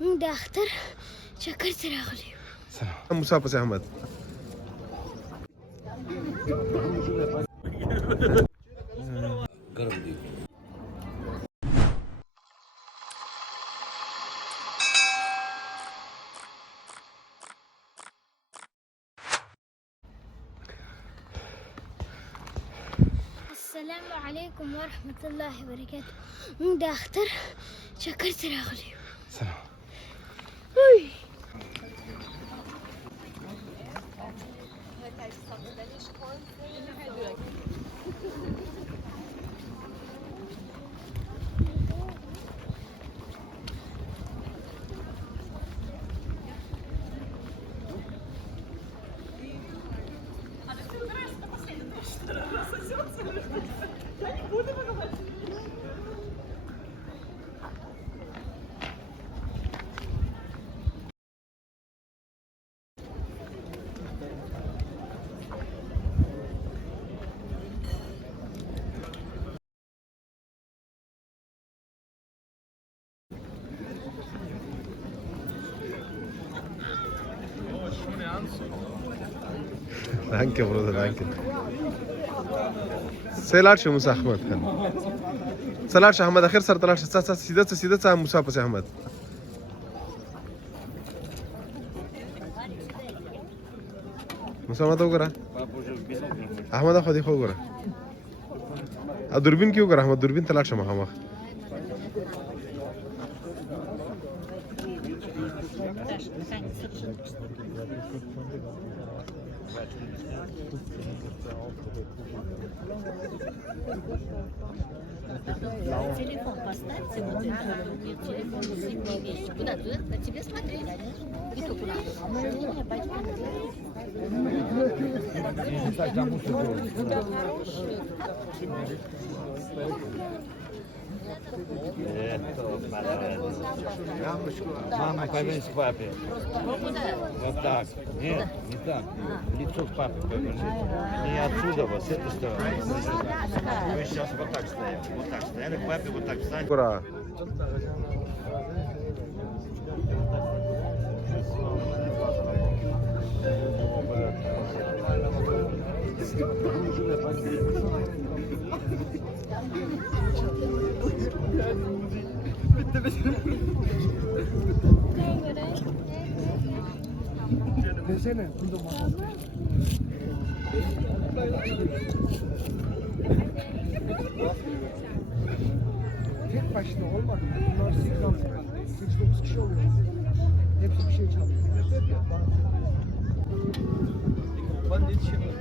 موږ د اختر چکر ته راغلي یو. سلام موسی پسې احمد. ګرم دی. السلام علیکم ورحمت الله وبرکاته. موږ د اختر چکر ته راغلي یو. سلام. Danke, Bruder, danke. سلاړ شه موسی احمد خان. سلاړ شه احمد اخر سره تلاړ شه. سیده موسی پسې احمد. موسی ما ته وګوره. احمد خو دې خو وګوره. ا دوربین کې وګوره احمد دوربین تلاړ شه مخامخ. Телефон поставьте, вот это, телефон зимние вещи. Куда туда? На тебе смотреть? И то куда? Не, пойдем. Куда хорошие? Мама, повернись к папе. Вот так. Нет, не так. Лицо к папе поверни. Не отсюда, вот с этой стороны. Вы сейчас вот так стояли. Вот так стояли к папе, вот так встали. Ура. Desene. Tek başına olmadı. Bunlar 8-9 kişi oluyor. Hepsi bir şey çalıyor. Ben de yetişemiyorum.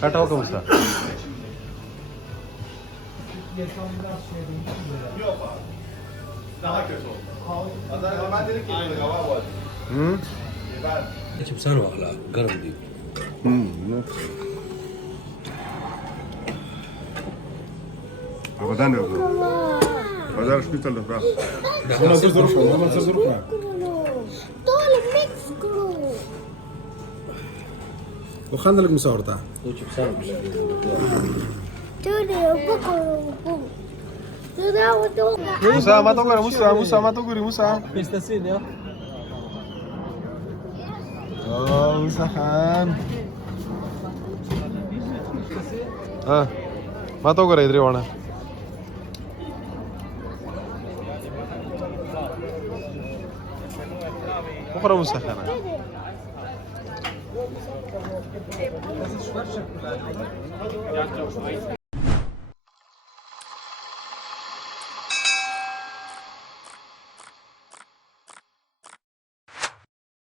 Kaç bakalım Musa. Yaşam biraz şey değil. Daha kötü oldu. Ben dedik ki hava var. Hı? Hiç sarı hala garım değil. Abadan yok. Pazar şpital da bırak. Ama zor zor. Ama zor zor. طول مكسكرو وخلنا المصور تاع. تولي بكرو Musa mata agora, Musa mata guri, Musa. Pestasin ya. Oh, Musa Khan. Ah, mata agora idre wana. Bukra Musa Khan.